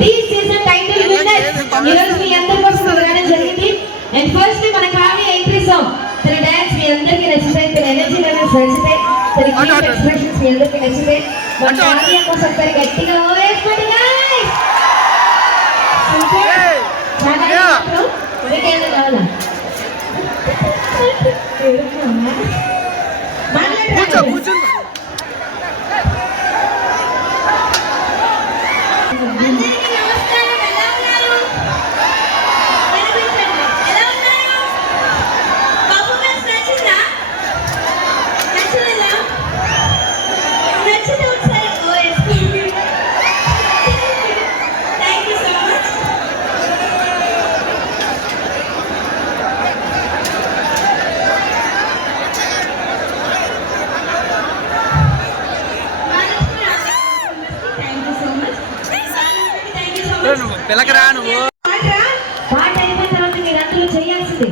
This is the title winner. ఈ రోజు మీ అందరి కోసం రావడం జరిగింది. అండ్ ఫస్ట్ మన కావ్య ఎంట్రీ సాంగ్ తన డాన్స్ మీ అందరికీ నచ్చితే, తన ఎనర్జీ లెవెల్స్ నచ్చితే, తన క్యూట్ ఎక్స్ప్రెషన్స్ మీ అందరికీ నచ్చితే మన కావ్య కోసం ఒకసారి గట్టిగా ఓవేసుకోండి గైస్. చాలా మీకేదో కావాలా? కూర్చో పిల్లకరా నువ్వు పాట అయిపోయిన తర్వాత మీరు అందులో చేయాల్సింది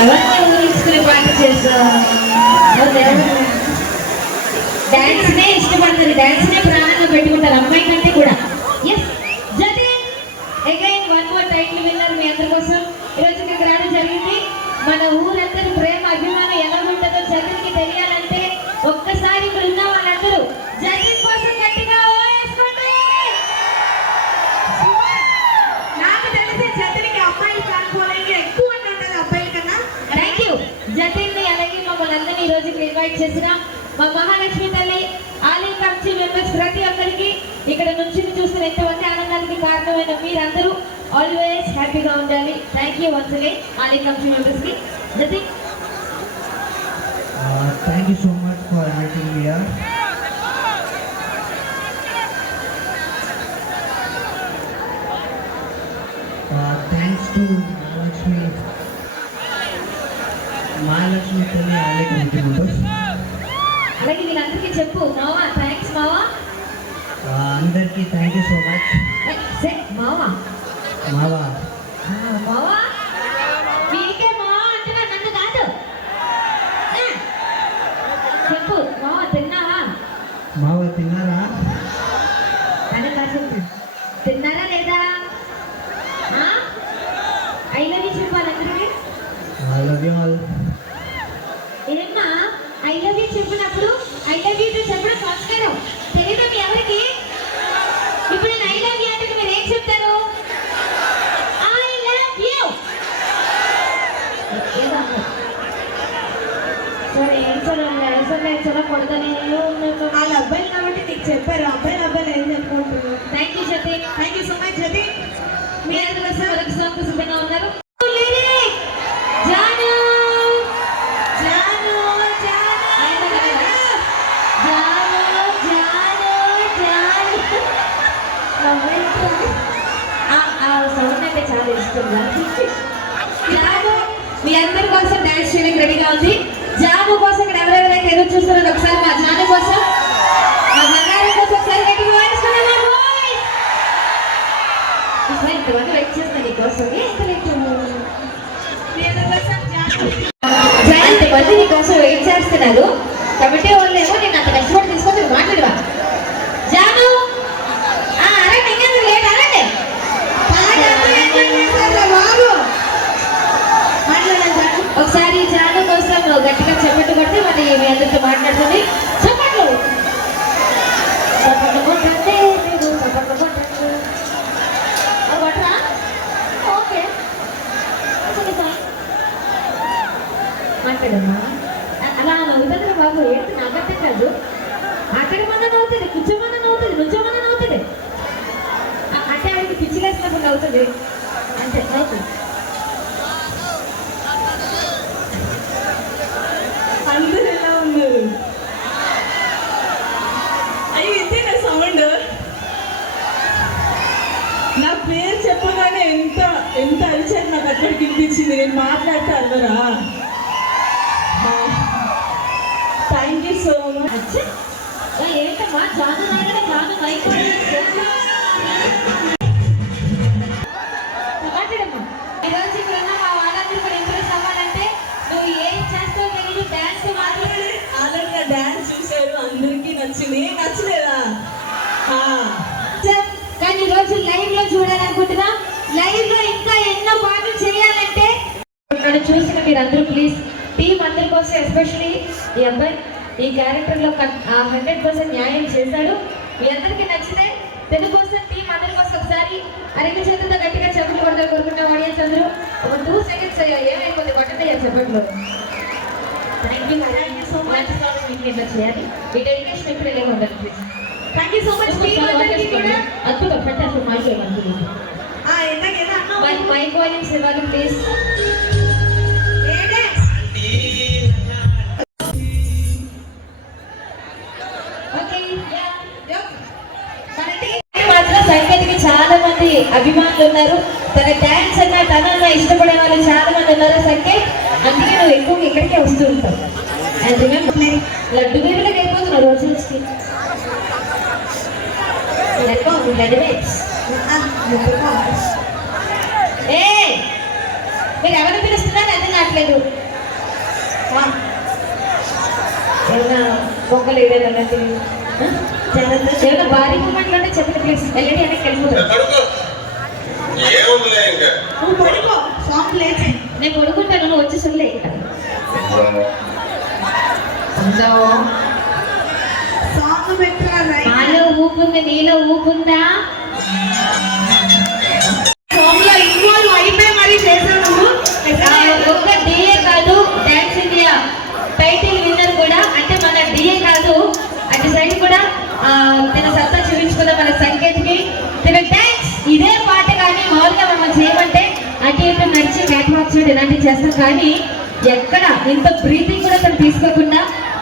ఎవరిని ఊహించుకుని పాట చేస్తాం. డాన్స్ నే ఇష్టపడతారు, డాన్స్ నే ప్రాణంగా పెట్టుకుంటారు అమ్మాయి కంటే కూడా. Yes Jatin again one more title winner మీ అందరి కోసం ఈరోజు ఇక్కడికి రావడం జరిగింది. మన ఊరందరూ ప్రేమ అభిమానం ఎలా ఉంటుందో జతిన్కి తెలియాలంటే ఒక్కసారి ఇక్కడ ఉన్న వాళ్ళందరూ జతిన్ కోసం గట్టిగా వేసుకోండి. నాకు తెలిసి జతిన్కి అమ్మాయిలు కాకపోలేదు, ఎక్కువ ఉంటుంది అబ్బాయిల కన్నా. థ్యాంక్ యూ జతిన్ని అలాగే మమ్మల్ని అందరినీ ఈ రోజుకి ఇన్వైట్ చేసిన మా మహాలక్ష్మి తల్లి ఆలీ కమిటీ మెంబర్స్ ప్రతి ఒక్కరికి ఇక్కడ నుంచి చూస్తున్న ఎంతమంది ఆనందానికి కారణమైన మీరందరూ ఆల్వేస్ హ్యాపీగా ఉండాలి. Thank you once again Ali committee members కి. Jatin thank you so much for inviting me here. Thanks to Mahalakshmi తల్లి ఆలీ కమిటీ మెంబర్స్. అలాగే వీళ్ళందరికీ చెప్పు మావా థ్యాంక్స్ మావా. అందరికీ థ్యాంక్ యూ సో మచ్. మావా మావా మావా వీరికే మావా అంటున్నా, నన్ను కాదు. చెప్పు మావా తిన్నావా? మావా తిన్నారా? అని కాదు తిన్నారా లేదా? ఐ లవ్ యూ చెప్పాలి అందరికీ. I love you all. ఏమ్మా ఐ లవ్ యూ చెప్పినప్పుడు ఐ లవ్ యూ చెప్పడం సంస్కారం తెలియదు మీ ఎవరికి? ఇప్పుడు నేను ఐ లవ్ యూ అంటే మీరు ఏం చెప్తారు? I love you. సరే సరే చదవకూడదని వాళ్ళ అబ్బాయిలు కాబట్టి నీకు చెప్పారు, అబ్బాయిలు ఏం చెప్పుకుంటారు. థ్యాంక్ యూ జతి, థ్యాంక్ యూ సో మచ్ జతి. మీ అందరూ వస్తే మరొక సాంగ్ సిద్ధంగా ఉన్నారు. మీ అందరి కోసం డాన్స్ చేయడానికి రెడీగా ఉంది. జాను కోసం ఇక్కడ ఎవరెవరైతే ఎదురు చూస్తున్నారో ఒకసారి మా జాను కోసం, మా బంగారం కోసం ఒకసారి గట్టిగా వాయించుకున్నాను. ఇంతమంది వెయిట్ చేస్తాను నీకోసం. ఇంతమంది నీకోసం వెయిట్ చేస్తున్నారు కాబట్టి వాళ్ళు ఏమో నేను అంత కష్టపడి తీసుకొని మాట్లాడవా జాను? అరండి ఇంకా లేట్ అరండి. ఒకసారి జాను కోసం గట్టిగా చెప్పట్టు కొట్టి మళ్ళీ మీ అందరితో మాట్లాడుతుంది. చెప్పట్లు చెప్పట్లు కొట్టండి, మీరు చెప్పట్లు కొట్టండి. కొట్టరా? ఓకే మాట్లాడమ్మా. అలా నవ్వుతుంది బాబు, ఏంటి నాకంటే కాదు. అక్కడ మన నవ్వుతుంది, కూర్చోమన్న నవ్వుతుంది, నుంచోమన్న నవ్వుతుంది. అంటే ఆవిడకి పిచ్చిలేసినప్పుడు నవ్వుతుంది అంతే నవ్వుతుంది. అందరూ ఎలా ఉన్నారు? అయ్యో ఇంతేనా సౌండ్? నా పేరు చెప్పగానే ఎంత ఎంత అరిచారు నాకు అక్కడికి వినిపించింది. నేను మాట్లాడితే అందరా థ్యాంక్ యూ సో మచ్. ఏంటమ్మా జాను నాయన జాను మైక్ మాట్లాడమ్మా. ఈరోజు ఇక్కడ ఉన్న మా వాళ్ళందరూ కూడా ఇంప్రెస్ అవ్వాలంటే నువ్వు ఏం చేస్తావు తెలియదు, డాన్స్ మాట్లాడి ఆల్రెడీ డాన్స్ చూశారు, అందరికీ నచ్చింది. నచ్చలేదా? కానీ ఈరోజు లైవ్ లో పాటలు చేయాలంటే నన్ను చూసిన మీరందరూ ప్లీజ్ టీం అందరి కోసం ఎస్పెషలీ ఈ అబ్బాయి ఈ క్యారెక్టర్లో 100% న్యాయం చేశాడు. మీ అందరికీ నచ్చితే తెలుగు కోసం టీం అందరి కోసం ఒకసారి అరెండు చేతులతో గట్టిగా చెప్పులు కొడతారు కోరుకుంటాం. ఆడియన్స్ అందరూ ఒక 2 seconds ఏమైపోతుంది కొట్టండి చెప్పట్లో. Thank you so much. మీకు ఇట్లా చేయాలి. ఈ డెడికేషన్ ఇప్పుడే లేకుండా please. Thank you so much. అద్భుతం ఫెంటాస్టిక్ మైక్ ఇవ్వండి. మైక్ వాల్యూమ్స్ ఇవ్వాలి ప్లీజ్. సంకేత్కి చాలా మంది అభిమానులు ఉన్నారు. తన డాన్స్ అన్నా తనన్న ఇష్టపడే వాళ్ళు చాలా మంది ఉన్నారు సంకేత్. అందుకే నువ్వు ఎక్కువగా ఇక్కడికే వస్తూ ఉంటావు. అండ్ రిమెంబర్ లడ్డు బేబీలకు అయిపోతున్నావు రోజు నుంచి. మీరు ఎవరు పిలుస్తున్నారు అది నాట్లేదు. ఏమన్నా మొక్కలు ఏదైనా తెలియదు. ఏమైనా భారీ మూమెంట్లు అంటే చెప్పండి ప్లీజ్. వెళ్ళండి వెనక్కి వెళ్ళిపోతాను. నేను పడుకుంటాను నువ్వు వచ్చేసలే. నాలో ఊపుంది నీలో ఊపుందా? ఒక్క డిఏ కాదు డాన్స్ ఇండియా టైటిల్ విన్నర్ కూడా అంటే మన డిఏ కాదు అటు సైడ్ కూడా తన సత్తా చూపించుకుందాం మన సంకేత్కి. తన డాన్స్ ఇదే పాట కానీ మామూలుగా మనం చేయమంటే అటు ఇటు నడిచి బ్యాక్ వాక్ చేయడం ఇలాంటివి చేస్తాం కానీ ఎక్కడ ఇంత బ్రీతింగ్ కూడా తను తీసుకోకుండా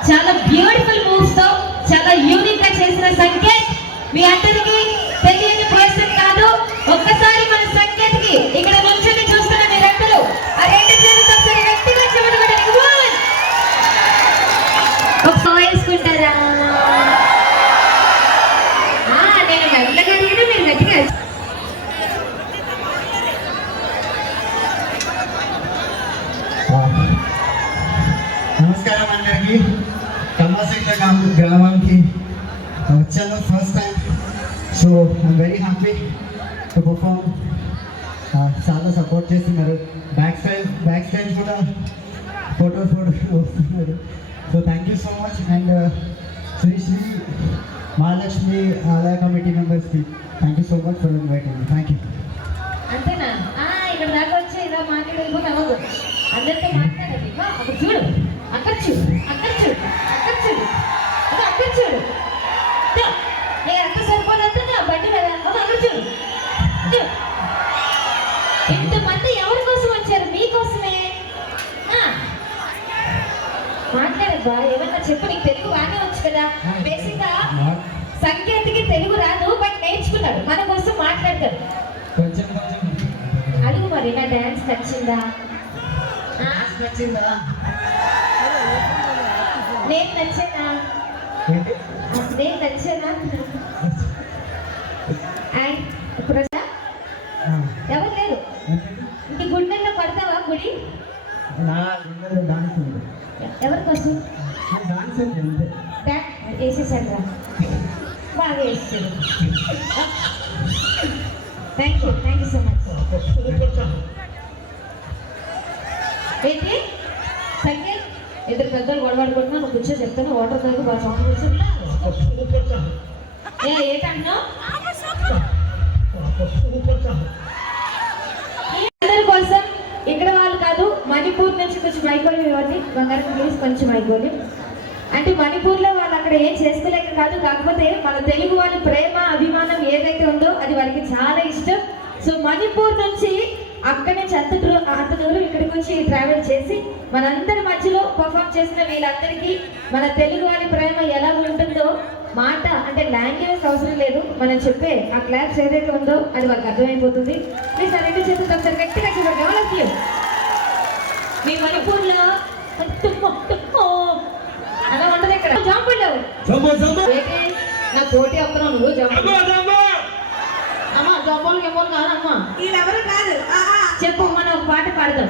చాలా బ్యూటిఫుల్ మూవ్స్ తో చాలా యూనిక్ గా చేసిన సంకేత్ మీ అందరికీ తెలియని పర్సన్ కాదు. ఒక్కసారి మన సంకేత్ కి ఇక్కడ నుంచొని చూస్తున్న మీరందరూ ఆ రెండు చేతులతో ఒకసారి గట్టిగా చెప్పడానికి ఒకసారి వేసుకుంటారా? నేను మెల్లగా అడిగినా మీరు గట్టిగా. నమస్కారం అందరికి. కమ్మాసెట్ల గ్రామానికి వచ్చాను first time. So I'm very happy to perform. చాలా సపోర్ట్ చేస్తున్నారు. బ్యాక్ స్టైల్ కూడా ఫోటోస్ వస్తున్నారు. So thank you so much. And Shri Mahalakshmi ఆలయ కమిటీ మెంబర్స్కి thank you so much for inviting. Thank you. అంతేనా? ఇక్కడ దాకా వచ్చి ఇలా మాట్లాడేది అవ్వదు. అందరితో మాట్లాడాలి. అక్కడ చూడు అక్కడ చూడు అక్కడ చూడు అక్కడ చూడు అక్కడ చూడు. నేను అంత సరిపోదంతా బండి మీద అక్కడ చూడు. ఇంతమంది ఎవరి కోసం వచ్చారు? మీకోసమే. మాట్లాడబ్బా ఏమన్నా చెప్పు. నీకు తెలుగు బాగానే వచ్చు కదా. బేసిక్ గా సంకేత్కి తెలుగు రాదు బట్ నేర్చుకున్నాడు. మన కోసం మాట్లాడతాడు. అడుగు మరి నా డాన్స్ నచ్చిందా? నేను నచ్చేనా? నేను నచ్చేనా? ఇప్పుడు ఎవరు లేరు. ఇంక గుండెల్లో పడతావా గుడి? ఎవరి కోసం వేసేసాడు రా. బాగా వేసాడు. Thank you so much. ఏంటి సంగీత్ ఇద్దరు పెద్దలు గొడవడుకుంటున్నా నువ్వు కూర్చో చెప్తాను. వాటర్ తాగు బాగా సౌండ్ కూర్చున్నా. ఏంటన్నా అందరి కోసం ఇక్కడ వాళ్ళు కాదు మణిపూర్ నుంచి కొంచెం మైకోలి ఇవ్వండి. బంగారం ప్లీజ్ కొంచెం మైకోలి. అంటే మణిపూర్లో వాళ్ళు అక్కడ ఏం చేసుకోలేక కాదు, కాకపోతే మన తెలుగు వాళ్ళ ప్రేమ అభిమానం ఏదైతే ఉందో అది వాళ్ళకి చాలా ఇష్టం. సో మణిపూర్ నుంచి అక్కడి నుంచి అంత దూరం ఇక్కడికి వచ్చి ట్రావెల్ చేసి మనందరి మధ్యలో పర్ఫామ్ చేసిన వీళ్ళందరికీ మన తెలుగు వాళ్ళ ప్రేమ ఎలా ఉంటుందో మాట అంటే లాంగ్వేజ్ అవసరం లేదు. మనం చెప్పే ఆ క్లాప్స్ ఏదైతే ఉందో అది వాళ్ళకి అర్థమైపోతుంది. ప్లీజ్ ఆ రెండు చేతులు ఒకసారి గట్టిగా చూడండి. వాళ్ళకి మీ మణిపూర్లో అలా ఉండదు. ఇక్కడ జాంపుళ్ళు నా పోటీ అప్పున్నావు నువ్వు జాంపులు అమ్మా. జాంపులు ఎవరు కాదమ్మా. వీళ్ళెవరు కాదు. చెప్పు మనం ఒక పాట పాడదాం.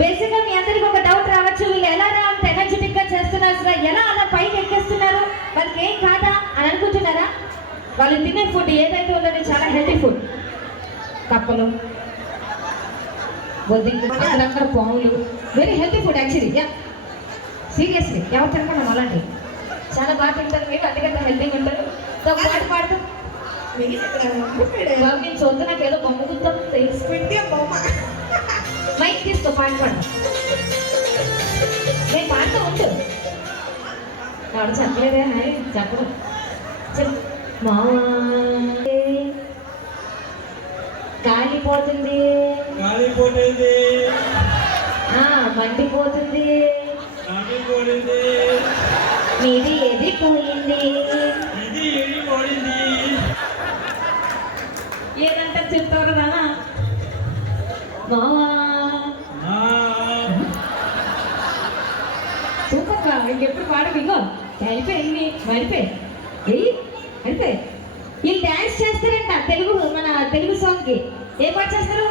బేసిక్ గా మీ అందరికి ఒక డౌట్ రావచ్చు. వీళ్ళు ఎలా అంత ఎనర్జెటిక్ గా చేస్తున్నారు అసలు ఎలా అలా పైకి ఎక్కేస్తున్నారు? వాళ్ళకి ఏం కాదా అని అనుకుంటున్నారా? వాళ్ళు తినే ఫుడ్ ఏదైతే ఉందో చాలా హెల్తీ ఫుడ్. కప్పలు బొద్దింకలు అక్కడక్కడ పాములు very healthy food actually yeah seriously ఎవరు తినకుండా అలాంటి చాలా బాగా తింటారు మీరు అందుకంటే హెల్తీగా ఉంటారు సో ఒక పాట పాడుతూ బాబు నేను చూద్దా నాకు ఏదో బొమ్మ గుర్తాం తెలుసు బొమ్మ మైక్ తీసుకో పాట పాడు నేను పాడుతూ ఉండు వాడు చెప్పలేదే హాయ్ చెప్పడు చెప్పు మావా కాలిపోతుంది కాలిపోతుంది మండిపోతుంది కాలిపోతుంది మీది ఏది పోయింది ఇది వెళ్ళిపోయింది ఏదంటే చెప్తారు నాన్న మావా సూపర్ రా ఇంకెప్పుడు పాడకు ఇంకో అయిపోయింది మరిపోయి అయిపోయి వీళ్ళు డ్యాన్స్ చేస్తారంట తెలుగు మన తెలుగు సాంగ్కి ఏ పాట చేస్తారు